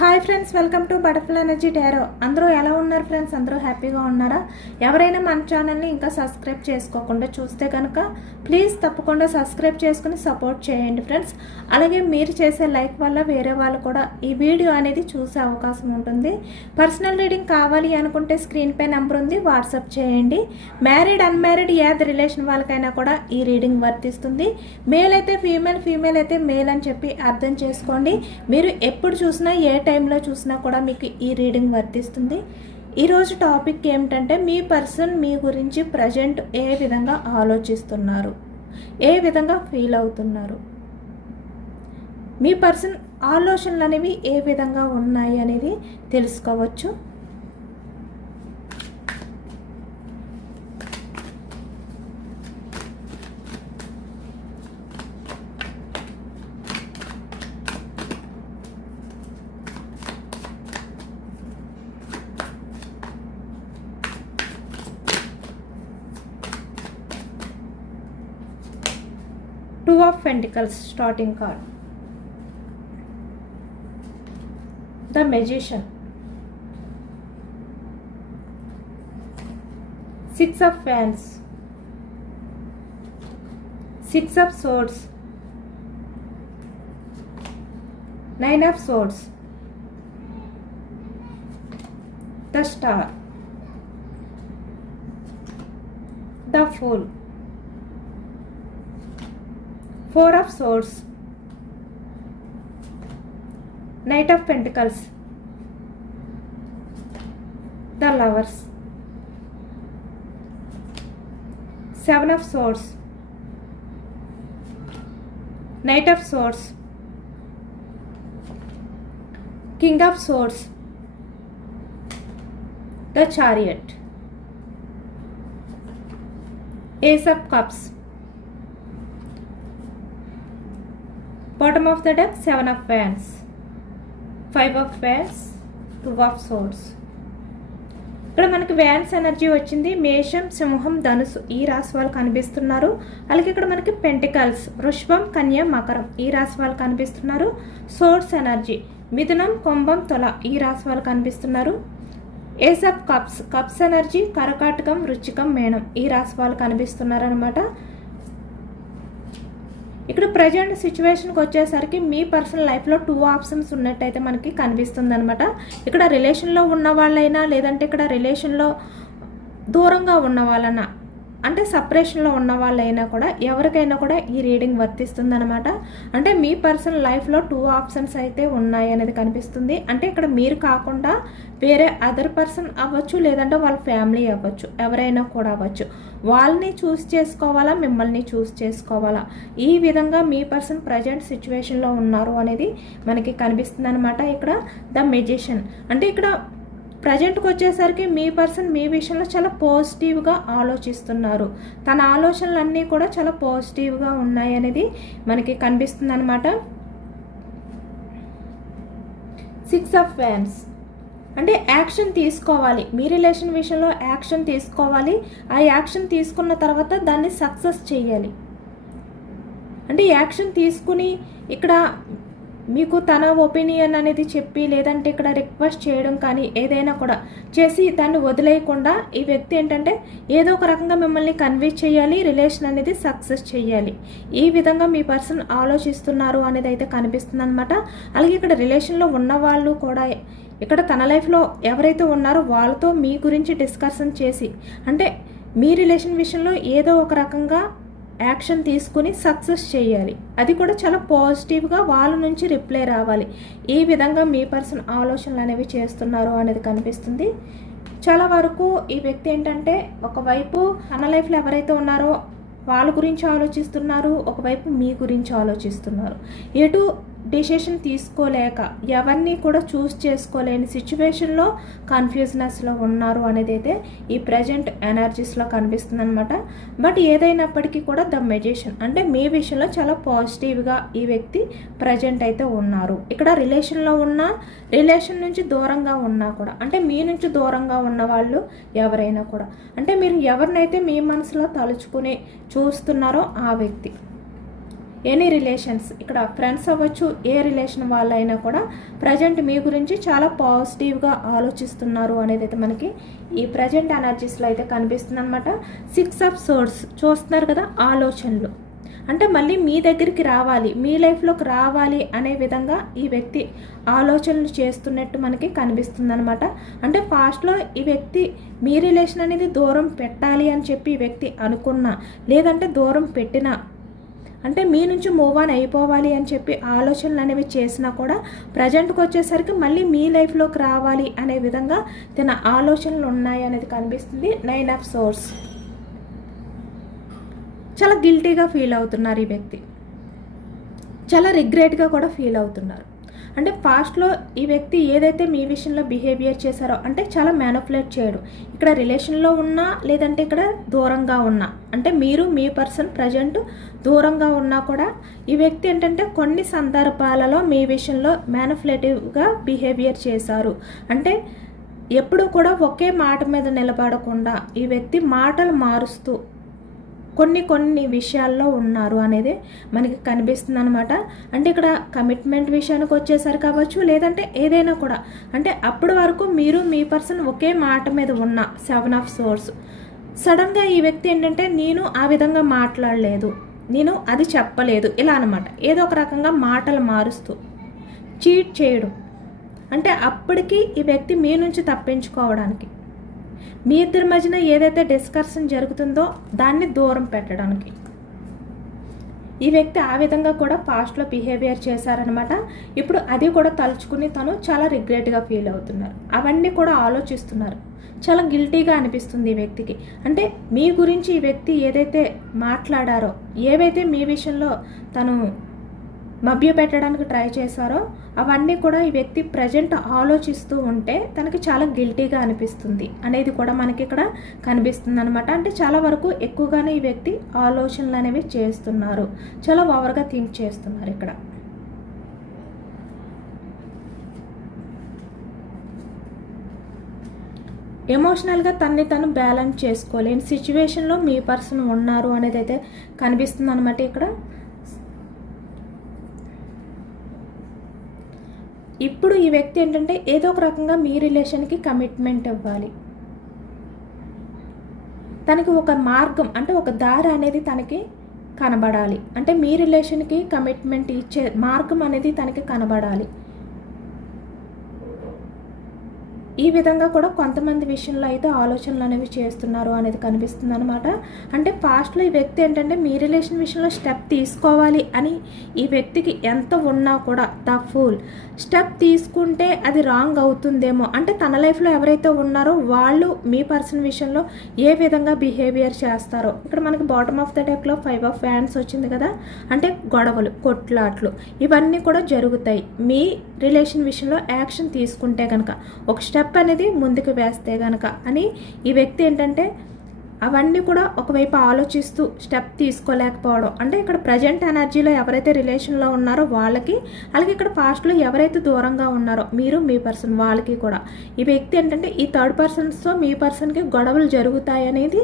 Hi friends, welcome to butterfly energy tarot. అందరూ ఎలా ఉన్నారు ఫ్రెండ్స్? అందరూ హ్యాపీగా ఉన్నారా? ఎవరైనా మన ఛానల్ని ఇంకా సబ్స్క్రైబ్ చేసుకోకుండా చూస్తే కనుక ప్లీజ్ తప్పకుండా సబ్స్క్రైబ్ చేసుకుని సపోర్ట్ చేయండి ఫ్రెండ్స్. అలాగే మీరు చేసే లైక్ వల్ల వేరే వాళ్ళు కూడా ఈ వీడియో అనేది చూసే అవకాశం ఉంటుంది. పర్సనల్ రీడింగ్ కావాలి అనుకుంటే స్క్రీన్ పై నెంబర్ ఉంది, వాట్సాప్ చేయండి. మ్యారీడ్ అన్మ్యారీడ్ ఏది రిలేషన్ వాళ్ళకైనా కూడా ఈ రీడింగ్ వర్తిస్తుంది. మేల్ అయితే ఫీమేల్, ఫీమేల్ అయితే మేల్ అని చెప్పి అర్థం చేసుకోండి. మీరు ఎప్పుడు చూసినా ఏ టైంలో చూసినా కూడా మీకు ఈ రీడింగ్ వర్తిస్తుంది. ఈరోజు టాపిక్ ఏమిటంటే మీ పర్సన్ మీ గురించి ప్రజెంట్ ఏ విధంగా ఆలోచిస్తున్నారు, ఏ విధంగా ఫీల్ అవుతున్నారు, మీ పర్సన్ ఆలోచనలు అనేవి ఏ విధంగా ఉన్నాయి అనేది తెలుసుకోవచ్చు. Two of Pentacles starting card. The Magician. Six of Wands. Six of Swords. Nine of Swords. The Star. The Fool. Four of Swords. Knight of Pentacles. The Lovers. Seven of Swords. Knight of Swords. King of Swords. The Chariot. Ace of Cups. Bottom of the deck, Seven of Wands, Five of Wands, Two of Swords. ఇక్కడ మనకి wands energy వచ్చింది. మేషం, సింహం, ధనుసు ఈ రాశి వాళ్ళు కనిపిస్తున్నారు. అలాగే ఇక్కడ మనకి పెంటికల్స్, వృషభం, కన్య, మకరం ఈ రాశి వాళ్ళు కనిపిస్తున్నారు. సోర్స్ ఎనర్జీ మిథునం, కుంభం, తుల ఈ రాశి వాళ్ళు కనిపిస్తున్నారు. Ace of cups, cups energy కర్కాటకం, వృశ్చికం, మేనం ఈ రాశి వాళ్ళు కనిపిస్తున్నారు అనమాట. ఇక్కడ ప్రజెంట్ సిచ్యువేషన్కి వచ్చేసరికి మీ పర్సనల్ లైఫ్లో టూ ఆప్షన్స్ ఉన్నట్టయితే మనకి కనిపిస్తుంది అనమాట. ఇక్కడ రిలేషన్లో ఉన్న వాళ్ళైనా, లేదంటే ఇక్కడ రిలేషన్లో దూరంగా ఉన్న వాళ్ళైనా, అంటే సపరేషన్లో ఉన్న వాళ్ళైనా కూడా ఎవరికైనా కూడా ఈ రీడింగ్ వర్తిస్తుంది అనమాట. అంటే మీ పర్సనల్ లైఫ్లో టూ ఆప్షన్స్ అయితే ఉన్నాయి అనేది కనిపిస్తుంది. అంటే ఇక్కడ మీరు కాకుండా వేరే అదర్ పర్సన్ అవ్వచ్చు, లేదంటే వాళ్ళ ఫ్యామిలీ అవ్వచ్చు, ఎవరైనా కూడా అవ్వచ్చు. వాళ్ళని చూస్ చేసుకోవాలా, మిమ్మల్ని చూస్ చేసుకోవాలా, ఈ విధంగా మీ పర్సన్ ప్రజెంట్ సిచ్యువేషన్లో ఉన్నారు అనేది మనకి కనిపిస్తుంది అనమాట. ఇక్కడ ద మెజిషియన్ అంటే ఇక్కడ ప్రజెంట్కి వచ్చేసరికి మీ పర్సన్ మీ విషయంలో చాలా పాజిటివ్గా ఆలోచిస్తున్నారు. తన ఆలోచనలన్నీ కూడా చాలా పాజిటివ్గా ఉన్నాయి అనేది మనకి కనిపిస్తుంది అనమాట. సిక్స్ ఆఫ్ వ్యాండ్స్ అంటే యాక్షన్ తీసుకోవాలి, మీ రిలేషన్ విషయంలో యాక్షన్ తీసుకోవాలి. ఆ యాక్షన్ తీసుకున్న తర్వాత దాన్ని సక్సెస్ చేయాలి. అంటే యాక్షన్ తీసుకుని ఇక్కడ మీకు తన ఒపీనియన్ అనేది చెప్పి, లేదంటే ఇక్కడ రిక్వెస్ట్ చేయడం కానీ ఏదైనా కూడా చేసి దాన్ని వదిలేయకుండా ఈ వ్యక్తి ఏంటంటే ఏదో ఒక రకంగా మిమ్మల్ని కన్విన్స్ చేయాలి, రిలేషన్ అనేది సక్సెస్ చేయాలి. ఈ విధంగా మీ పర్సన్ ఆలోచిస్తున్నారు అనేది అయితే కనిపిస్తుంది అనమాట. అలాగే ఇక్కడ రిలేషన్లో ఉన్న వాళ్ళు కూడా ఇక్కడ తన లైఫ్లో ఎవరైతే ఉన్నారో వాళ్ళతో మీ గురించి డిస్కషన్ చేసి, అంటే మీ రిలేషన్ విషయంలో ఏదో ఒక రకంగా యాక్షన్ తీసుకుని సక్సెస్ చేయాలి. అది కూడా చాలా పాజిటివ్గా వాళ్ళ నుంచి రిప్లై రావాలి. ఈ విధంగా మీ పర్సన్ ఆలోచనలు అనేవి చేస్తున్నారు అనేది కనిపిస్తుంది. చాలా వరకు ఈ వ్యక్తి ఏంటంటే ఒకవైపు తన లైఫ్లో ఎవరైతే ఉన్నారో వాళ్ళ గురించి ఆలోచిస్తున్నారు, ఒకవైపు మీ గురించి ఆలోచిస్తున్నారు. ఎటు డిసిషన్ తీసుకోలేక ఎవరిని కూడా చూస్ చేసుకోలేని సిచ్యువేషన్లో కన్ఫ్యూజనెస్లో ఉన్నారు అనేది అయితే ఈ ప్రజెంట్ ఎనర్జీస్లో కనిపిస్తుంది అనమాట. బట్ ఏదైనప్పటికీ కూడా ద మెజిషియన్ అంటే మీ విషయంలో చాలా పాజిటివ్గా ఈ వ్యక్తి ప్రజెంట్ అయితే ఉన్నారు. ఇక్కడ రిలేషన్లో ఉన్న, రిలేషన్ నుంచి దూరంగా ఉన్నా కూడా, అంటే మీ నుంచి దూరంగా ఉన్న వాళ్ళు ఎవరైనా కూడా, అంటే మీరు ఎవరినైతే మీ మనసులో తలుచుకుని చూస్తున్నారో ఆ వ్యక్తి ఎనీ రిలేషన్స్, ఇక్కడ ఫ్రెండ్స్ అవ్వచ్చు, ఏ రిలేషన్ వాళ్ళైనా కూడా ప్రజెంట్ మీ గురించి చాలా పాజిటివ్గా ఆలోచిస్తున్నారు అనేది అయితే మనకి ఈ ప్రజెంట్ ఎనర్జీస్లో అయితే కనిపిస్తుంది అనమాట. 6 ఆఫ్ సోర్స్ చూస్తున్నారు కదా, ఆలోచనలు అంటే మళ్ళీ మీ దగ్గరికి రావాలి, మీ లైఫ్లోకి రావాలి అనే విధంగా ఈ వ్యక్తి ఆలోచనలు చేస్తున్నట్టు మనకి కనిపిస్తుంది అనమాట. అంటే ఫాస్ట్లో ఈ వ్యక్తి మీ రిలేషన్ అనేది దూరం పెట్టాలి అని చెప్పి ఈ వ్యక్తి అనుకున్నా, లేదంటే దూరం పెట్టినా, అంటే మీ నుంచి మూవ్ ఆన్ అయిపోవాలి అని చెప్పి ఆలోచనలు అనేవి చేసినా కూడా ప్రజెంట్కి వచ్చేసరికి మళ్ళీ మీ లైఫ్లోకి రావాలి అనే విధంగా తన ఆలోచనలు ఉన్నాయి అనేది కనిపిస్తుంది. 9 ఆఫ్ సోర్స్, చాలా గిల్టీగా ఫీల్ అవుతున్నారు ఈ వ్యక్తి, చాలా రిగ్రెట్గా కూడా ఫీల్ అవుతున్నారు. అంటే పాస్ట్లో ఈ వ్యక్తి ఏదైతే మీ విషయంలో బిహేవియర్ చేశారో, అంటే చాలా మ్యానిపులేట్ చేయడు, ఇక్కడ రిలేషన్లో ఉన్నా లేదంటే ఇక్కడ దూరంగా ఉన్నా, అంటే మీరు మీ పర్సన్ ప్రజెంట్ దూరంగా ఉన్నా కూడా ఈ వ్యక్తి ఏంటంటే కొన్ని సందర్భాలలో మీ విషయంలో మ్యానిపులేటివ్గా బిహేవియర్ చేశారు. అంటే ఎప్పుడు కూడా ఒకే మాట మీద నిలబడకుండా ఈ వ్యక్తి మాటలు మారుస్తూ కొన్ని విషయాల్లో ఉన్నారు అనేది మనకి కనిపిస్తుంది అనమాట. అంటే ఇక్కడ కమిట్మెంట్ విషయానికి వచ్చేసరికి కావచ్చు, లేదంటే ఏదైనా కూడా, అంటే అప్పటి వరకు మీరు మీ పర్సన్ ఒకే మాట మీద ఉన్న 7 ఆఫ్ సోర్స్, సడన్గా ఈ వ్యక్తి ఏంటంటే నేను ఆ విధంగా మాట్లాడలేదు, నేను అది చెప్పలేదు, ఇలా అనమాట. ఏదో ఒక రకంగా మాటలు మారుస్తూ చీట్ చేయడం, అంటే అప్పటికి ఈ వ్యక్తి మీ నుంచి తప్పించుకోవడానికి, మీ ఇద్దరి మధ్యన ఏదైతే డిస్కషన్ జరుగుతుందో దాన్ని దూరం పెట్టడానికి ఈ వ్యక్తి ఆ విధంగా కూడా పాస్ట్లో బిహేవియర్ చేశారనమాట. ఇప్పుడు అది కూడా తలుచుకుని తను చాలా రిగ్రెట్గా ఫీల్ అవుతున్నారు, అవన్నీ కూడా ఆలోచిస్తున్నారు, చాలా గిల్టీగా అనిపిస్తుంది ఈ వ్యక్తికి. అంటే మీ గురించి ఈ వ్యక్తి ఏదైతే మాట్లాడారో, ఏవైతే మీ విషయంలో తను మభ్యపెట్టడానికి ట్రై చేశారో అవన్నీ కూడా ఈ వ్యక్తి ప్రజెంట్ ఆలోచిస్తూ ఉంటే తనకి చాలా గిల్టీగా అనిపిస్తుంది అనేది కూడా మనకి ఇక్కడ కనిపిస్తుంది అనమాట. అంటే చాలా వరకు ఎక్కువగానే ఈ వ్యక్తి ఆలోచనలు అనేవి చేస్తున్నారు, చాలా ఓవర్గా థింక్ చేస్తున్నారు. ఇక్కడ ఎమోషనల్గా తన్ని తను బ్యాలెన్స్ చేసుకోలేని సిచ్యువేషన్లో మీ పర్సన్ ఉన్నారు అనేది అయితే కనిపిస్తుంది అనమాట. ఇక్కడ ఇప్పుడు ఈ వ్యక్తి ఏంటంటే ఏదో ఒక రకంగా మీ రిలేషన్కి కమిట్మెంట్ ఇవ్వాలి, తనకి ఒక మార్గం అంటే ఒక దారి అనేది తనకి కనబడాలి, అంటే మీ రిలేషన్కి కమిట్మెంట్ ఇచ్చే మార్గం అనేది తనకి కనబడాలి. ఈ విధంగా కూడా కొంతమంది విషయంలో అయితే ఆలోచనలు అనేవి చేస్తున్నారు అనేది కనిపిస్తుంది అనమాట. అంటే పాస్ట్లో ఈ వ్యక్తి ఏంటంటే మీ రిలేషన్ విషయంలో స్టెప్ తీసుకోవాలి అని ఈ వ్యక్తికి ఎంత ఉన్నా కూడా ద ఫూల్ స్టెప్ తీసుకుంటే అది రాంగ్ అవుతుందేమో, అంటే తన లైఫ్లో ఎవరైతే ఉన్నారో వాళ్ళు మీ పర్సన్ విషయంలో ఏ విధంగా బిహేవియర్ చేస్తారో. ఇక్కడ మనకి బాటమ్ ఆఫ్ ద డెక్లో 5 ఆఫ్ హ్యాండ్స్ వచ్చింది కదా, అంటే గొడవలు, కొట్లాట్లు ఇవన్నీ కూడా జరుగుతాయి మీ రిలేషన్ విషయంలో యాక్షన్ తీసుకుంటే కనుక, ఒక స్టెప్ అనేది ముందుకు వేస్తే గనక అని ఈ వ్యక్తి ఏంటంటే అవన్నీ కూడా ఒకవైపు ఆలోచిస్తూ స్టెప్ తీసుకోలేకపోవడం. అంటే ఇక్కడ ప్రజెంట్ ఎనర్జీలో ఎవరైతే రిలేషన్లో ఉన్నారో వాళ్ళకి, అలాగే ఇక్కడ పాస్ట్లో ఎవరైతే దూరంగా ఉన్నారో మీరు మీ పర్సన్ వాళ్ళకి కూడా ఈ వ్యక్తి ఏంటంటే ఈ థర్డ్ పర్సన్స్తో మీ పర్సన్కి గొడవలు జరుగుతాయి అనేది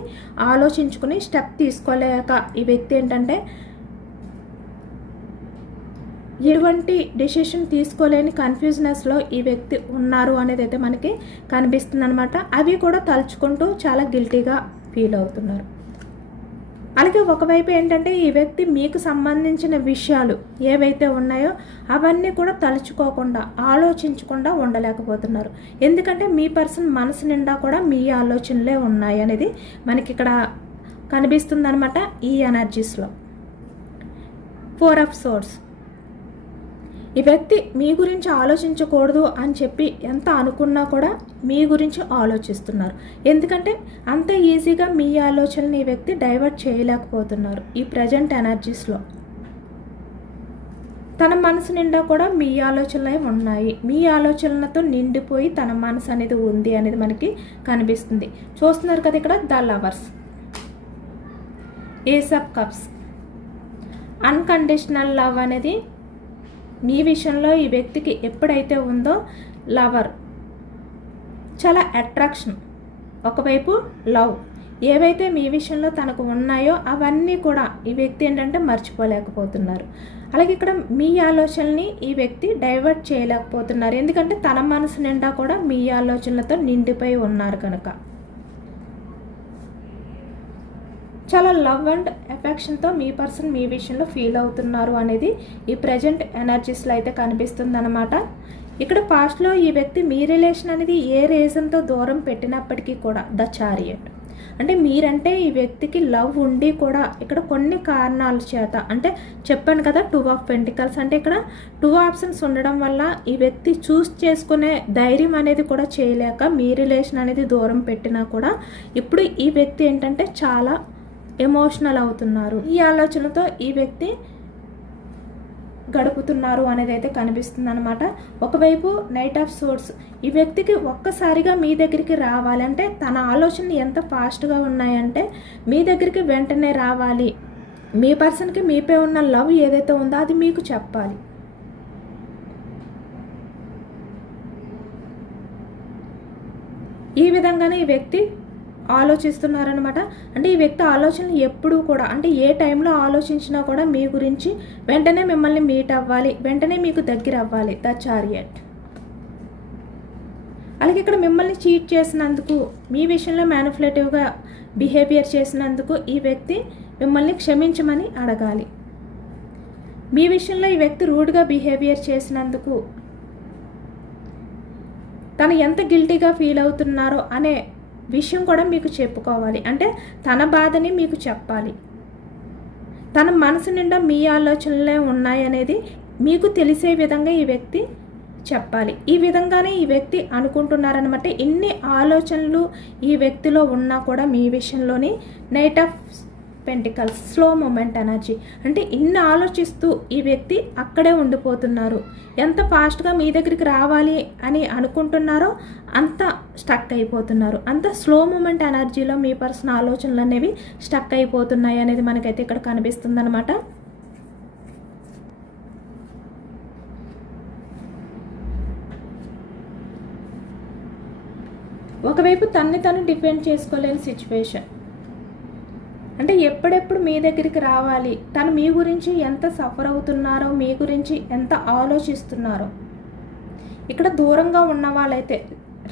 ఆలోచించుకుని స్టెప్ తీసుకోలేక ఈ వ్యక్తి ఏంటంటే ఎటువంటి డెసిషన్ తీసుకోలేని కన్ఫ్యూజనెస్లో ఈ వ్యక్తి ఉన్నారు అనేది అయితే మనకి కనిపిస్తుంది అనమాట. అవి కూడా తలుచుకుంటూ చాలా గిల్టీగా ఫీల్ అవుతున్నారు. అలాగే ఒకవైపు ఏంటంటే ఈ వ్యక్తి మీకు సంబంధించిన విషయాలు ఏవైతే ఉన్నాయో అవన్నీ కూడా తలుచుకోకుండా ఆలోచించకుండా ఉండలేకపోతున్నారు. ఎందుకంటే మీ పర్సన్ మనసు నిండా కూడా మీ ఆలోచనలే ఉన్నాయి అనేది మనకి ఇక్కడ కనిపిస్తుంది అనమాట ఈ ఎనర్జీస్లో. 4 ఆఫ్ సోర్స్, ఈ వ్యక్తి మీ గురించి ఆలోచించకూడదు అని చెప్పి ఎంత అనుకున్నా కూడా మీ గురించి ఆలోచిస్తున్నారు. ఎందుకంటే అంత ఈజీగా మీ ఆలోచనని ఈ వ్యక్తి డైవర్ట్ చేయలేకపోతున్నారు ఈ ప్రజెంట్ ఎనర్జీస్లో. తన మనసు నిండా కూడా మీ ఆలోచనలే ఉన్నాయి, మీ ఆలోచనలతో నిండిపోయి తన మనసు అనేది ఉంది అనేది మనకి కనిపిస్తుంది. చూస్తున్నారు కదా ఇక్కడ the lovers, ace of cups, unconditional love అనేది మీ విషయంలో ఈ వ్యక్తికి ఎప్పుడైతే ఉందో లవర్ చాలా అట్రాక్షన్, ఒకవైపు లవ్, ఏవైతే మీ విషయంలో తనకు ఉన్నాయో అవన్నీ కూడా ఈ వ్యక్తి ఏంటంటే మర్చిపోలేకపోతున్నారు. అలాగే ఇక్కడ మీ ఆలోచనల్ని ఈ వ్యక్తి డైవర్ట్ చేయలేకపోతున్నారు. ఎందుకంటే తన మనసు నిండా కూడా మీ ఆలోచనలతో నిండిపోయి ఉన్నారు కనుక. చాలా లవ్ అండ్ ఎఫెక్షన్తో మీ పర్సన్ మీ విషయంలో ఫీల్ అవుతున్నారు అనేది ఈ ప్రజెంట్ ఎనర్జీస్లో అయితే కనిపిస్తుంది అనమాట. ఇక్కడ పాస్ట్లో ఈ వ్యక్తి మీ రిలేషన్ అనేది ఏ రీజన్తో దూరం పెట్టినప్పటికీ కూడా ద చారియట్ అంటే మీరంటే ఈ వ్యక్తికి లవ్ ఉండి కూడా ఇక్కడ కొన్ని కారణాల చేత, అంటే చెప్పాను కదా 2 ఆఫ్ పెంటికల్స్, అంటే ఇక్కడ 2 ఆప్షన్స్ ఉండడం వల్ల ఈ వ్యక్తి చూస్ చేసుకునే ధైర్యం అనేది కూడా చేయలేక మీ రిలేషన్ అనేది దూరం పెట్టినా కూడా ఇప్పుడు ఈ వ్యక్తి ఏంటంటే చాలా ఎమోషనల్ అవుతున్నారు. ఈ ఆలోచనతో ఈ వ్యక్తి గడుపుతున్నారు అనేది అయితే కనిపిస్తుంది అనమాట. ఒకవైపు నైట్ ఆఫ్ సోర్స్ ఈ వ్యక్తికి ఒక్కసారిగా మీ దగ్గరికి రావాలంటే తన ఆలోచనలు ఎంత ఫాస్ట్గా ఉన్నాయంటే మీ దగ్గరికి వెంటనే రావాలి, మీ పర్సన్కి మీపై ఉన్న లవ్ ఏదైతే ఉందో అది మీకు చెప్పాలి. ఈ విధంగానే ఈ వ్యక్తి ఆలోచిస్తున్నారనమాట. అంటే ఈ వ్యక్తి ఆలోచనలు ఎప్పుడూ కూడా, అంటే ఏ టైంలో ఆలోచించినా కూడా మీ గురించి వెంటనే మిమ్మల్ని మీట్ అవ్వాలి, వెంటనే మీకు దగ్గర అవ్వాలి, ద చారియట్. అలాగే ఇక్కడ మిమ్మల్ని చీట్ చేసినందుకు, మీ విషయంలో మ్యానిపులేటివ్గా బిహేవియర్ చేసినందుకు ఈ వ్యక్తి మిమ్మల్ని క్షమించమని అడగాలి. మీ విషయంలో ఈ వ్యక్తి రూడ్గా బిహేవియర్ చేసినందుకు తను ఎంత గిల్టీగా ఫీల్ అవుతున్నారో అనే విషయం కూడా మీకు చెప్పుకోవాలి. అంటే తన బాధని మీకు చెప్పాలి. తన మనసు నిండా మీ ఆలోచనలే ఉన్నాయనేది మీకు తెలిసే విధంగా ఈ వ్యక్తి చెప్పాలి. ఈ విధంగానే ఈ వ్యక్తి అనుకుంటున్నారనమాట. ఇన్ని ఆలోచనలు ఈ వ్యక్తిలో ఉన్నా కూడా మీ విషయంలోని knight of pentacles slow moment energy, అంటే ఇన్ని ఆలోచిస్తూ ఈ వ్యక్తి అక్కడే ఉండిపోతున్నారు. ఎంత ఫాస్ట్గా మీ దగ్గరికి రావాలి అని అనుకుంటున్నారో అంత స్టక్ అయిపోతున్నారు. అంత స్లో మూమెంట్ ఎనర్జీలో మీ పర్సన్ ఆలోచనలు అనేవి స్టక్ అయిపోతున్నాయి అనేది మనకైతే ఇక్కడ కనిపిస్తుంది అనమాట. ఒకవైపు తన్ని తను డిఫెండ్ చేసుకోలేని సిచ్యువేషన్, అంటే ఎప్పుడెప్పుడు మీ దగ్గరికి రావాలి, తను మీ గురించి ఎంత సఫర్ అవుతున్నారో, మీ గురించి ఎంత ఆలోచిస్తున్నారో. ఇక్కడ దూరంగా ఉన్న వాళ్ళైతే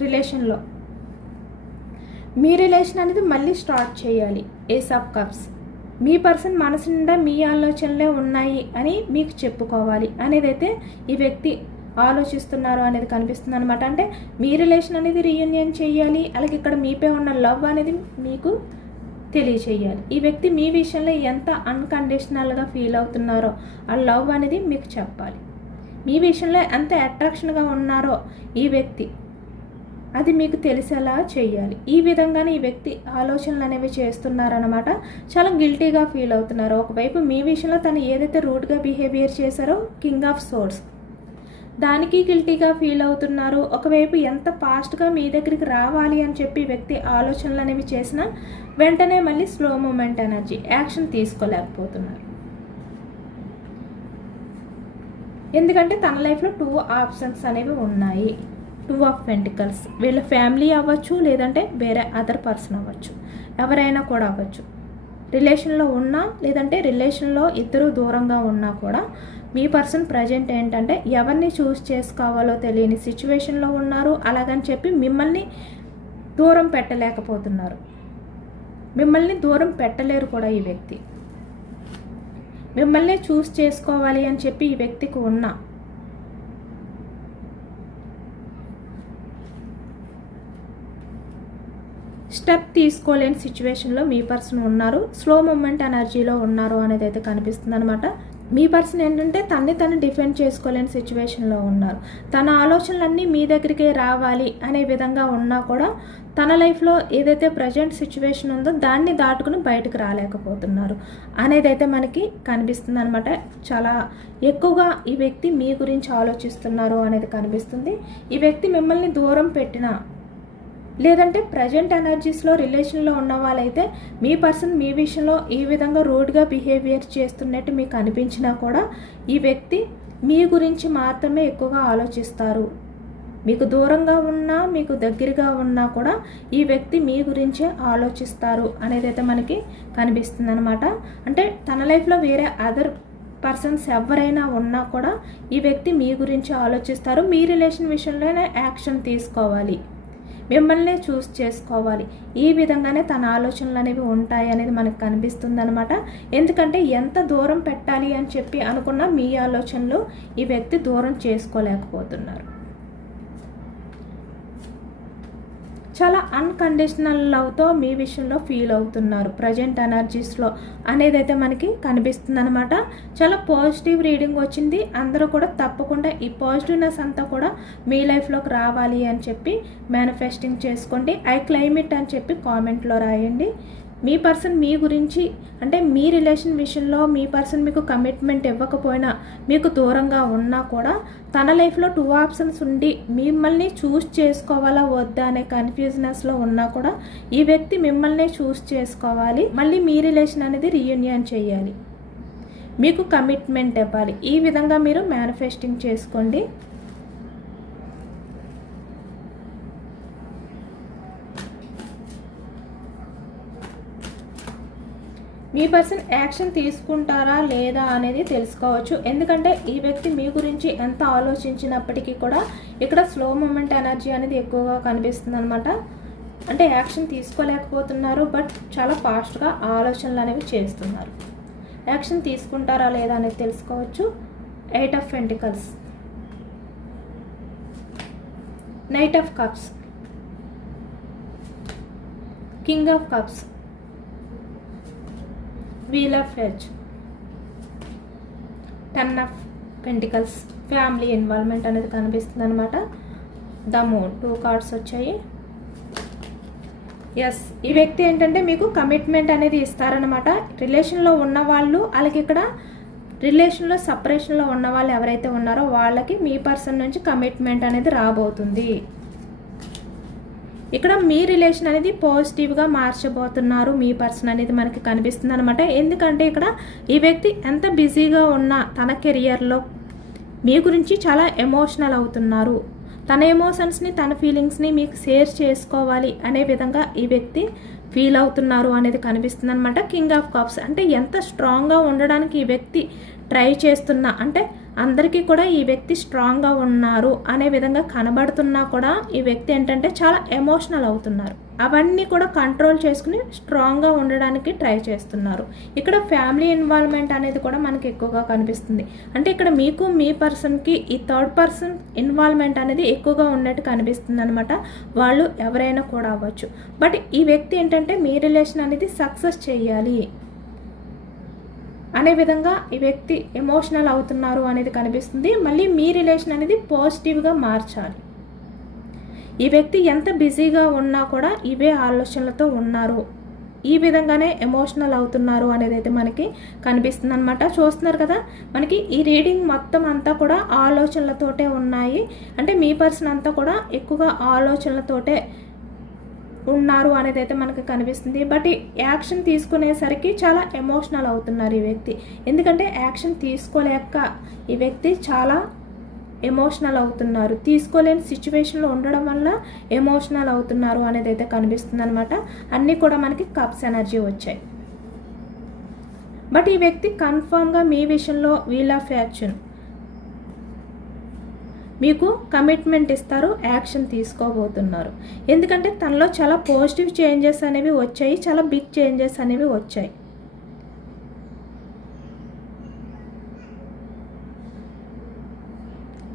రిలేషన్లో మీ రిలేషన్ అనేది మళ్ళీ స్టార్ట్ చేయాలి. ఏస్ ఆఫ్ కప్స్, మీ పర్సన్ మనసు నిండా మీ ఆలోచనలే ఉన్నాయి అని మీకు చెప్పుకోవాలి అనేది అయితే ఈ వ్యక్తి ఆలోచిస్తున్నారు అనేది కనిపిస్తుంది అనమాట. అంటే మీ రిలేషన్ అనేది రీయూనియన్ చేయాలి, అలాగే ఇక్కడ మీపై ఉన్న లవ్ అనేది మీకు తెలియచేయాలి. ఈ వ్యక్తి మీ విషయంలో ఎంత అన్కండిషనల్గా ఫీల్ అవుతున్నారో ఆ లవ్ అనేది మీకు చెప్పాలి. మీ విషయంలో ఎంత అట్రాక్షన్గా ఉన్నారో ఈ వ్యక్తి అది మీకు తెలిసేలా చేయాలి. ఈ విధంగానే ఈ వ్యక్తి ఆలోచనలు అనేవి చేస్తున్నారనమాట. చాలా గిల్టీగా ఫీల్ అవుతున్నారు. ఒకవైపు మీ విషయంలో తను ఏదైతే రూడ్గా బిహేవియర్ చేశారో కింగ్ ఆఫ్ సోర్స్ దానికి గిల్టీగా ఫీల్ అవుతున్నారు. ఒకవైపు ఎంత ఫాస్ట్గా మీ దగ్గరికి రావాలి అని చెప్పి వ్యక్తి ఆలోచనలు అనేవి చేసినా వెంటనే మళ్ళీ స్లో మూమెంట్ ఎనర్జీ యాక్షన్ తీసుకోలేకపోతున్నారు. ఎందుకంటే తన లైఫ్లో 2 ఆప్షన్స్ అనేవి ఉన్నాయి. 2 ఆఫ్ పెంటికల్స్, వీళ్ళ ఫ్యామిలీ అవ్వచ్చు, లేదంటే వేరే అదర్ పర్సన్ అవ్వచ్చు, ఎవరైనా కూడా అవ్వచ్చు. రిలేషన్లో ఉన్నా లేదంటే రిలేషన్లో ఇద్దరు దూరంగా ఉన్నా కూడా మీ పర్సన్ ప్రజెంట్ ఏంటంటే ఎవరిని చూస్ చేసుకోవాలో తెలియని సిచ్యువేషన్లో ఉన్నారు. అలాగని చెప్పి మిమ్మల్ని దూరం పెట్టలేకపోతున్నారు. మిమ్మల్ని దూరం పెట్టలేరు కూడా ఈ వ్యక్తి. మిమ్మల్ని చూస్ చేసుకోవాలి అని చెప్పి ఈ వ్యక్తికి ఉన్న స్టెప్ తీసుకోలేని సిచ్యువేషన్లో మీ పర్సన్ ఉన్నారు. స్లో మూమెంట్ ఎనర్జీలో ఉన్నారు అనేది అయితే కనిపిస్తుంది అనమాట. మీ పర్సన్ ఏంటంటే తను డిఫెండ్ చేసుకోలేని సిచ్యువేషన్లో ఉన్నారు. తన ఆలోచనలన్నీ మీ దగ్గరికే రావాలి అనే విధంగా ఉన్నా కూడా తన లైఫ్లో ఏదైతే ప్రజెంట్ సిచ్యువేషన్ ఉందో దాన్ని దాటుకుని బయటకు రాలేకపోతున్నారు అనేది అయితే మనకి కనిపిస్తుంది అనమాట. చాలా ఎక్కువగా ఈ వ్యక్తి మీ గురించి ఆలోచిస్తున్నారు అనేది కనిపిస్తుంది. ఈ వ్యక్తి మిమ్మల్ని దూరం పెట్టినా లేదంటే ప్రజెంట్ ఎనర్జీస్లో రిలేషన్లో ఉన్న వాళ్ళైతే మీ పర్సన్ మీ విషయంలో ఈ విధంగా రూడ్గా బిహేవియర్ చేస్తున్నట్టు మీకు అనిపించినా కూడా ఈ వ్యక్తి మీ గురించి మాత్రమే ఎక్కువగా ఆలోచిస్తారు. మీకు దూరంగా ఉన్నా మీకు దగ్గరగా ఉన్నా కూడా ఈ వ్యక్తి మీ గురించే ఆలోచిస్తారు అనేది అయితే మనకి కనిపిస్తుంది అనమాట. అంటే తన లైఫ్లో వేరే అదర్ పర్సన్స్ ఎవరైనా ఉన్నా కూడా ఈ వ్యక్తి మీ గురించి ఆలోచిస్తారు. మీ రిలేషన్ విషయంలోనే యాక్షన్ తీసుకోవాలి, మిమ్మల్ని చూస్ చేసుకోవాలి, ఈ విధంగానే తన ఆలోచనలు అనేవి ఉంటాయి అనేది మనకు కనిపిస్తుంది అనమాట. ఎందుకంటే ఎంత దూరం పెట్టాలి అని చెప్పి అనుకున్నా మీ ఆలోచనలు ఈ వ్యక్తి దూరం చేసుకోలేకపోతున్నారు. చాలా అన్కండిషనల్ లవ్తో మీ విషయంలో ఫీల్ అవుతున్నారు ప్రజెంట్ ఎనర్జీస్లో అనేది అయితే మనకి కనిపిస్తుంది అనమాట. చాలా పాజిటివ్ రీడింగ్ వచ్చింది. అందరూ కూడా తప్పకుండా ఈ పాజిటివ్నెస్ అంతా కూడా మీ లైఫ్లోకి రావాలి అని చెప్పి మేనిఫెస్టింగ్ చేసుకోండి. ఐ క్లెయిమ్ ఇట్ అని చెప్పి కామెంట్లో రాయండి. మీ పర్సన్ మీ గురించి అంటే మీ రిలేషన్ విషయంలో మీ పర్సన్ మీకు కమిట్మెంట్ ఇవ్వకపోయినా, మీకు దూరంగా ఉన్నా కూడా తన లైఫ్లో 2 ఆప్షన్స్ ఉండి మిమ్మల్ని చూస్ చేసుకోవాలా వద్దా అనే కన్ఫ్యూజనెస్లో ఉన్నా కూడా ఈ వ్యక్తి మిమ్మల్ని చూస్ చేసుకోవాలి, మళ్ళీ మీ రిలేషన్ అనేది రీయూనియన్ చేయాలి, మీకు కమిట్మెంట్ ఇవ్వాలి. ఈ విధంగా మీరు మేనిఫెస్టింగ్ చేసుకోండి. మీ పర్సన్ యాక్షన్ తీసుకుంటారా లేదా అనేది తెలుసుకోవచ్చు. ఎందుకంటే ఈ వ్యక్తి మీ గురించి ఎంత ఆలోచించినప్పటికీ కూడా ఇక్కడ స్లో మూమెంట్ ఎనర్జీ అనేది ఎక్కువగా కనిపిస్తుంది అనమాట. అంటే యాక్షన్ తీసుకోలేకపోతున్నారు, బట్ చాలా ఫాస్ట్గా ఆలోచనలు అనేవి చేస్తున్నారు. యాక్షన్ తీసుకుంటారా లేదా అనేది తెలుసుకోవచ్చు. 8 of pentacles, knight of cups, king of cups, wheel of edge, 10 of pentacles, family involvement అనేది కనిపిస్తుంది అనమాట. ద మూన్, 2 కార్డ్స్ వచ్చాయి. ఎస్, ఈ వ్యక్తి ఏంటంటే మీకు కమిట్మెంట్ అనేది ఇస్తారనమాట. రిలేషన్లో ఉన్న వాళ్ళు, అలాగే ఇక్కడ రిలేషన్లో సపరేషన్లో ఉన్న వాళ్ళు ఎవరైతే ఉన్నారో వాళ్ళకి మీ పర్సన్ నుంచి కమిట్మెంట్ అనేది రాబోతుంది. ఇక్కడ మీ రిలేషన్ అనేది పాజిటివ్గా మార్చబోతున్నారు మీ పర్సన్ అనేది మనకి కనిపిస్తుంది అనమాట. ఎందుకంటే ఇక్కడ ఈ వ్యక్తి ఎంత బిజీగా ఉన్నా తన కెరియర్లో మీ గురించి చాలా ఎమోషనల్ అవుతున్నారు. తన ఎమోషన్స్ని, తన ఫీలింగ్స్ని మీకు షేర్ చేసుకోవాలి అనే విధంగా ఈ వ్యక్తి ఫీల్ అవుతున్నారు అనేది కనిపిస్తుంది అనమాట. కింగ్ ఆఫ్ కప్స్ అంటే ఎంత స్ట్రాంగ్గా ఉండడానికి ఈ వ్యక్తి ట్రై చేస్తున్నా, అంటే అందరికీ కూడా ఈ వ్యక్తి స్ట్రాంగ్గా ఉన్నారు అనే విధంగా కనబడుతున్నా కూడా ఈ వ్యక్తి ఏంటంటే చాలా ఎమోషనల్ అవుతున్నారు. అవన్నీ కూడా కంట్రోల్ చేసుకుని స్ట్రాంగ్గా ఉండడానికి ట్రై చేస్తున్నారు. ఇక్కడ ఫ్యామిలీ ఇన్వాల్వ్మెంట్ అనేది కూడా మనకి ఎక్కువగా కనిపిస్తుంది. అంటే ఇక్కడ మీకు మీ పర్సన్కి ఈ థర్డ్ పర్సన్ ఇన్వాల్వ్మెంట్ అనేది ఎక్కువగా ఉన్నట్టు కనిపిస్తుంది అనమాట. వాళ్ళు ఎవరైనా కూడా అవ్వచ్చు. బట్ ఈ వ్యక్తి ఏంటంటే మీ రిలేషన్ అనేది సక్సెస్ చేయాలి అనే విధంగా ఈ వ్యక్తి ఎమోషనల్ అవుతున్నారు అనేది కనిపిస్తుంది. మళ్ళీ మీ రిలేషన్ అనేది పాజిటివ్గా మార్చాలి. ఈ వ్యక్తి ఎంత బిజీగా ఉన్నా కూడా ఇవే ఆలోచనలతో ఉన్నారు, ఈ విధంగానే ఎమోషనల్ అవుతున్నారు అనేది అయితే మనకి కనిపిస్తుంది అనమాట. చూస్తున్నారు కదా, మనకి ఈ రీడింగ్ మొత్తం అంతా కూడా ఆలోచనలతోటే ఉన్నాయి. అంటే మీ పర్సన్ అంతా కూడా ఎక్కువగా ఆలోచనలతోటే ఉన్నారు అనేది అయితే మనకు కనిపిస్తుంది. బట్ యాక్షన్ తీసుకునేసరికి చాలా ఎమోషనల్ అవుతున్నారు ఈ వ్యక్తి. ఎందుకంటే యాక్షన్ తీసుకోలేక ఈ వ్యక్తి చాలా ఎమోషనల్ అవుతున్నారు. తీసుకోలేని సిచ్యువేషన్లో ఉండడం వల్ల ఎమోషనల్ అవుతున్నారు అనేది అయితే కనిపిస్తుంది అనమాట. అన్నీ కూడా మనకి కప్స్ ఎనర్జీ వచ్చాయి. బట్ ఈ వ్యక్తి కన్ఫామ్గా మీ విషయంలో వీల్ ఆఫ్ యాక్షన్ మీకు కమిట్మెంట్ ఇస్తారు, యాక్షన్ తీసుకోబోతున్నారు. ఎందుకంటే తనలో చాలా పాజిటివ్ చేంజెస్ అనేవి వచ్చాయి, చాలా బిగ్ చేంజెస్ అనేవి వచ్చాయి.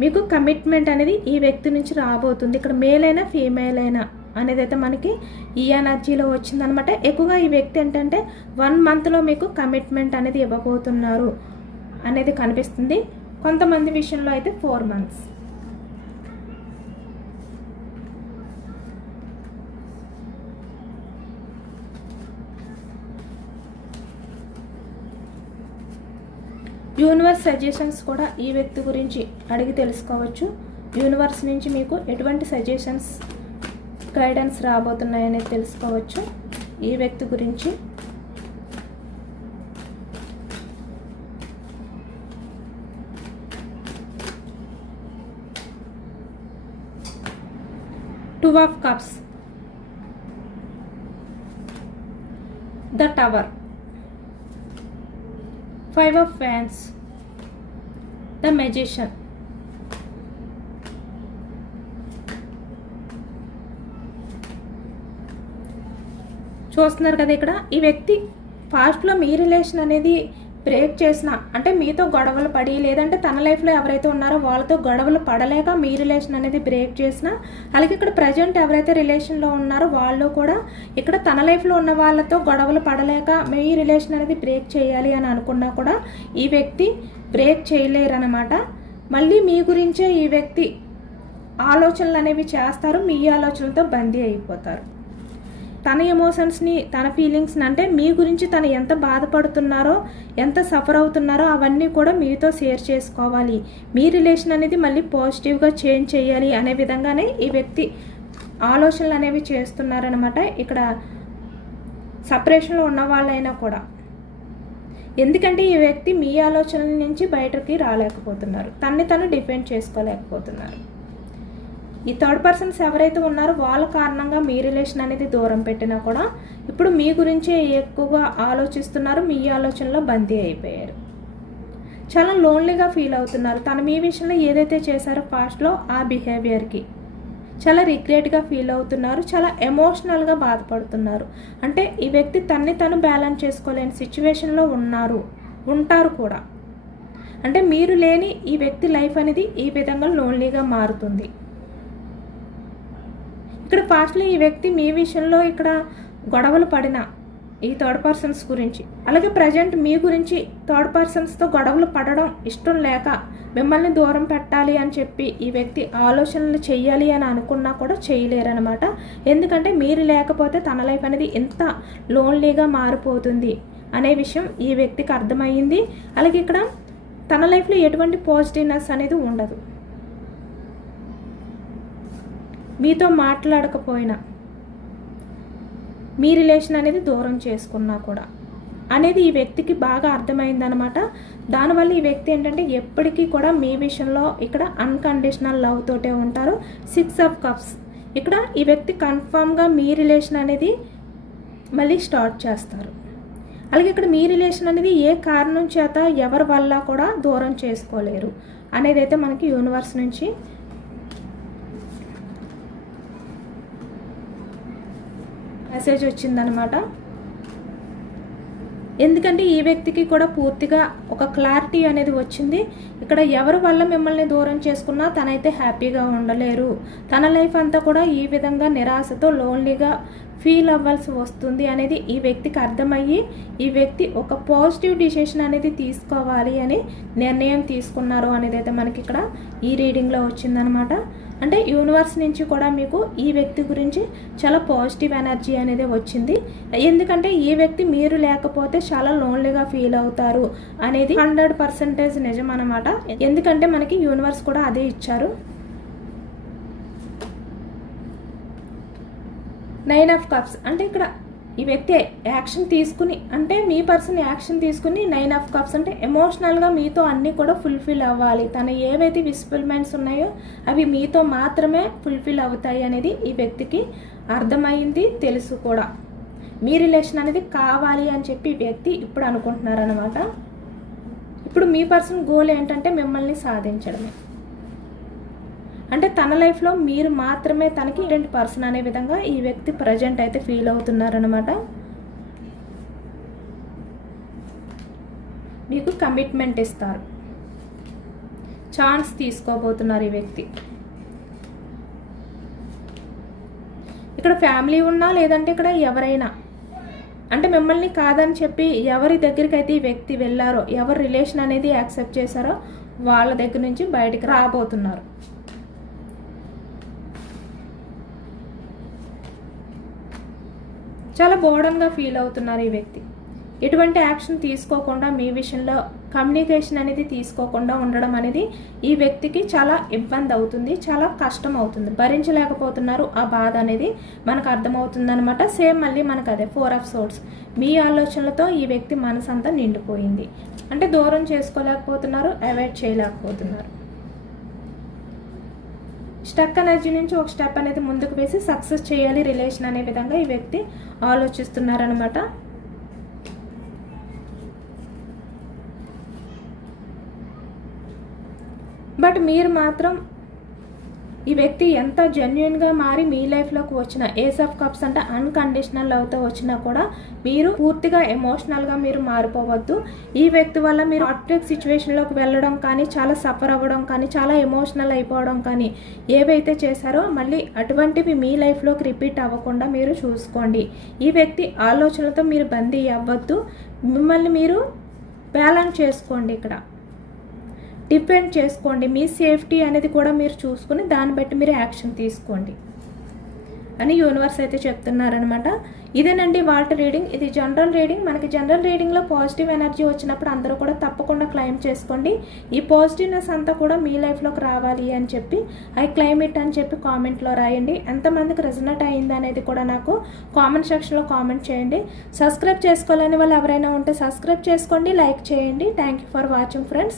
మీకు కమిట్మెంట్ అనేది ఈ వ్యక్తి నుంచి రాబోతుంది. ఇక్కడ మేల్ అయినా ఫీమేల్ అయినా అనేది అయితే మనకి ఈ ఎనర్జీలో వచ్చిందనమాట. ఎక్కువగా ఈ వ్యక్తి ఏంటంటే 1 మంత్లో మీకు కమిట్మెంట్ అనేది ఇవ్వబోతున్నారు అనేది కనిపిస్తుంది. కొంతమంది విషయంలో అయితే 4 మంత్స్. యూనివర్స్ సజెషన్స్ కూడా ఈ వ్యక్తి గురించి అడిగి తెలుసుకోవచ్చు. యూనివర్స్ నుంచి మీకు ఎటువంటి సజెషన్స్, గైడెన్స్ రాబోతున్నాయనేది తెలుసుకోవచ్చు ఈ వ్యక్తి గురించి. Two of cups, the tower, five of fans, the magician. చూస్తున్నారు కదా, ఇక్కడ ఈ వ్యక్తి పాస్ట్లో మీ రిలేషన్ అనేది బ్రేక్ చేసిన, అంటే మీతో గొడవలు పడి లేదంటే తన లైఫ్లో ఎవరైతే ఉన్నారో వాళ్ళతో గొడవలు పడలేక మీ రిలేషన్ అనేది బ్రేక్ చేసిన, అలాగే ఇక్కడ ప్రజెంట్ ఎవరైతే రిలేషన్లో ఉన్నారో వాళ్ళు కూడా ఇక్కడ తన లైఫ్లో ఉన్న వాళ్ళతో గొడవలు పడలేక మీ రిలేషన్ అనేది బ్రేక్ చేయాలి అని అనుకున్నా కూడా ఈ వ్యక్తి బ్రేక్ చేయలేరన్నమాట. మళ్ళీ మీ గురించే ఈ వ్యక్తి ఆలోచనలు అనేవి చేస్తారు, మీ ఆలోచనలతో బందీ అయిపోతారు. తన ఎమోషన్స్ని, తన ఫీలింగ్స్ని, అంటే మీ గురించి తను ఎంత బాధపడుతున్నారో, ఎంత సఫర్ అవుతున్నారో అవన్నీ కూడా మీతో షేర్ చేసుకోవాలి. మీ రిలేషన్ అనేది మళ్ళీ పాజిటివ్గా చేంజ్ చేయాలి అనే విధంగానే ఈ వ్యక్తి ఆలోచనలు అనేవి చేస్తున్నారనమాట. ఇక్కడ సపరేషన్లో ఉన్న వాళ్ళైనా కూడా, ఎందుకంటే ఈ వ్యక్తి మీ ఆలోచనల నుంచి బయటకి రాలేకపోతున్నారు, తన్ని తను డిఫెండ్ చేసుకోలేకపోతున్నారు. ఈ థర్డ్ పర్సన్స్ ఎవరైతే ఉన్నారో వాళ్ళ కారణంగా మీ రిలేషన్ అనేది దూరం పెట్టినా కూడా ఇప్పుడు మీ గురించే ఎక్కువగా ఆలోచిస్తున్నారు, మీ ఆలోచనలో బందీ అయిపోయారు. చాలా లోన్లీగా ఫీల్ అవుతున్నారు. తను మీ విషయంలో ఏదైతే చేశారో పాస్ట్లో ఆ బిహేవియర్కి చాలా రిగ్రెట్గా ఫీల్ అవుతున్నారు, చాలా ఎమోషనల్గా బాధపడుతున్నారు. అంటే ఈ వ్యక్తి తన్ని తను బ్యాలెన్స్ చేసుకోలేని సిచ్యువేషన్లో ఉంటారు కూడా. అంటే మీరు లేని ఈ వ్యక్తి లైఫ్ అనేది ఈ విధంగా లోన్లీగా మారుతుంది. ఇక్కడ పాస్ట్లో ఈ వ్యక్తి మీ విషయంలో ఇక్కడ గొడవలు పడిన ఈ థర్డ్ పర్సన్స్ గురించి, అలాగే ప్రజెంట్ మీ గురించి థర్డ్ పర్సన్స్తో గొడవలు పడడం ఇష్టం లేక మిమ్మల్ని దూరం పెట్టాలి అని చెప్పి ఈ వ్యక్తి ఆలోచనలు చెయ్యాలి అని అనుకున్నా కూడా చేయలేరనమాట. ఎందుకంటే మీరు లేకపోతే తన లైఫ్ అనేది ఎంత లోన్లీగా మారిపోతుంది అనే విషయం ఈ వ్యక్తికి అర్థమయ్యింది. అలాగే ఇక్కడ తన లైఫ్లో ఎటువంటి పాజిటివ్నెస్ అనేది ఉండదు. మీతో మాట్లాడకపోయినా, మీ రిలేషన్ అనేది దూరం చేసుకున్నా కూడా అనేది ఈ వ్యక్తికి బాగా అర్థమైందనమాట. దానివల్ల ఈ వ్యక్తి ఏంటంటే ఎప్పటికీ కూడా మీ విషయంలో ఇక్కడ అన్కండిషనల్ లవ్ తోటే ఉంటారు. 6 ఆఫ్ కప్స్, ఇక్కడ ఈ వ్యక్తి కన్ఫామ్గా మీ రిలేషన్ అనేది మళ్ళీ స్టార్ట్ చేస్తారు. అలాగే ఇక్కడ మీ రిలేషన్ అనేది ఏ కారణం చేత ఎవరి వల్ల కూడా దూరం చేసుకోలేరు అనేది అయితే మనకి యూనివర్స్ నుంచి మెసేజ్ వచ్చిందనమాట. ఎందుకంటే ఈ వ్యక్తికి కూడా పూర్తిగా ఒక క్లారిటీ అనేది వచ్చింది. ఇక్కడ ఎవరి వల్ల మిమ్మల్ని దూరం చేసుకున్నా తనైతే హ్యాపీగా ఉండలేరు, తన లైఫ్ అంతా కూడా ఈ విధంగా నిరాశతో లోన్లీగా ఫీల్ అవ్వాల్సి వస్తుంది అనేది ఈ వ్యక్తికి అర్థమయ్యి ఈ వ్యక్తి ఒక పాజిటివ్ డిసిషన్ అనేది తీసుకోవాలి అని నిర్ణయం తీసుకున్నారు అనేది అయితే మనకి ఇక్కడ ఈ రీడింగ్లో వచ్చిందనమాట. అంటే యూనివర్స్ నుంచి కూడా మీకు ఈ వ్యక్తి గురించి చాలా పాజిటివ్ ఎనర్జీ అనేది వచ్చింది. ఎందుకంటే ఈ వ్యక్తి మీరు లేకపోతే చాలా లోన్లీగా ఫీల్ అవుతారు అనేది 100% నిజం అనమాట. ఎందుకంటే మనకి యూనివర్స్ కూడా అదే ఇచ్చారు. 9 ఆఫ్ కప్స్, అంటే ఇక్కడ ఈ వ్యక్తి యాక్షన్ తీసుకుని, అంటే మీ పర్సన్ యాక్షన్ తీసుకుని 9 ఆఫ్ కప్స్ అంటే ఎమోషనల్గా మీతో అన్నీ కూడా ఫుల్ఫిల్ అవ్వాలి. తన ఏవైతే విస్ఫుల్మెంట్స్ ఉన్నాయో అవి మీతో మాత్రమే ఫుల్ఫిల్ అవుతాయి అనేది ఈ వ్యక్తికి అర్థమైంది, తెలుసు కూడా. మీ రిలేషన్ అనేది కావాలి అని చెప్పి ఈ వ్యక్తి ఇప్పుడు అనుకుంటున్నారనమాట. ఇప్పుడు మీ పర్సన్ గోల్ ఏంటంటే మిమ్మల్ని సాధించడమే. అంటే తన లైఫ్లో మీరు మాత్రమే తనకి ఇంపార్టెంట్ పర్సన్ అనే విధంగా ఈ వ్యక్తి ప్రజెంట్ అయితే ఫీల్ అవుతున్నారనమాట. మీకు కమిట్మెంట్ ఇస్తారు, ఛాన్స్ తీసుకోబోతున్నారు ఈ వ్యక్తి. ఇక్కడ ఫ్యామిలీ ఉన్నా లేదంటే ఇక్కడ ఎవరైనా, అంటే మిమ్మల్ని కాదని చెప్పి ఎవరి దగ్గరికి అయితే ఈ వ్యక్తి వెళ్ళారో, ఎవరి రిలేషన్ అనేది యాక్సెప్ట్ చేశారో వాళ్ళ దగ్గర నుంచి బయటికి రాబోతున్నారు. చాలా బోర్డన్గా ఫీల్ అవుతున్నారు ఈ వ్యక్తి. ఎటువంటి యాక్షన్ తీసుకోకుండా మీ విషయంలో కమ్యూనికేషన్ అనేది తీసుకోకుండా ఉండడం అనేది ఈ వ్యక్తికి చాలా ఇబ్బంది అవుతుంది, చాలా కష్టం అవుతుంది, భరించలేకపోతున్నారు. ఆ బాధ అనేది మనకు అర్థమవుతుంది అనమాట. సేమ్ మళ్ళీ మనకు అదే 4 ఆఫ్ సోర్డ్స్, మీ ఆలోచనలతో ఈ వ్యక్తి మనసు అంతా నిండిపోయింది. అంటే దూరం చేసుకోలేకపోతున్నారు, అవాయిడ్ చేయలేకపోతున్నారు. స్టక్ ఎనర్జీ నుంచి ఒక స్టెప్ అనేది ముందుకు వేసి సక్సెస్ చేయాలి రిలేషన్ అనే విధంగా ఈ వ్యక్తి ఆలోచిస్తున్నారనమాట. బట్ మీరు మాత్రం ఈ వ్యక్తి ఎంత జెన్యున్గా మారి మీ లైఫ్లోకి వచ్చిన ఏస్ ఆఫ్ కప్స్ అంటే అన్కండిషనల్ లవ్తో వచ్చినా కూడా మీరు పూర్తిగా ఎమోషనల్గా మీరు మారిపోవద్దు. ఈ వ్యక్తి వల్ల మీరు హార్ట్ బ్రేక్ సిచ్యువేషన్లోకి వెళ్ళడం కానీ, చాలా సఫర్ అవ్వడం కానీ, చాలా ఎమోషనల్ అయిపోవడం కానీ ఏవైతే చేశారో మళ్ళీ అటువంటివి మీ లైఫ్లోకి రిపీట్ అవ్వకుండా మీరు చూసుకోండి. ఈ వ్యక్తి ఆలోచనలతో మీరు బందీ అవ్వద్దు. మిమ్మల్ని మీరు బ్యాలెన్స్ చేసుకోండి, ఇక్కడ డిపెండ్ చేసుకోండి. మీ సేఫ్టీ అనేది కూడా మీరు చూసుకుని దాన్ని బట్టి మీరు యాక్షన్ తీసుకోండి అని యూనివర్స్ అయితే చెప్తున్నారనమాట. ఇదేనండి వాళ్ళ రీడింగ్. ఇది జనరల్ రీడింగ్. మనకి జనరల్ రీడింగ్లో పాజిటివ్ ఎనర్జీ వచ్చినప్పుడు అందరూ కూడా తప్పకుండా క్లైమ్ చేసుకోండి. ఈ పాజిటివ్నెస్ అంతా కూడా మీ లైఫ్లోకి రావాలి అని చెప్పి ఐ క్లైమ్ ఇట్ అని చెప్పి కామెంట్లో రాయండి. ఎంతమందికి రెజొనేట్ అయ్యింది అనేది కూడా నాకు కామెంట్ సెక్షన్లో కామెంట్ చేయండి. సబ్స్క్రైబ్ చేసుకోవాలని వాళ్ళు ఎవరైనా ఉంటే సబ్స్క్రైబ్ చేసుకోండి, లైక్ చేయండి. Thank you for watching friends.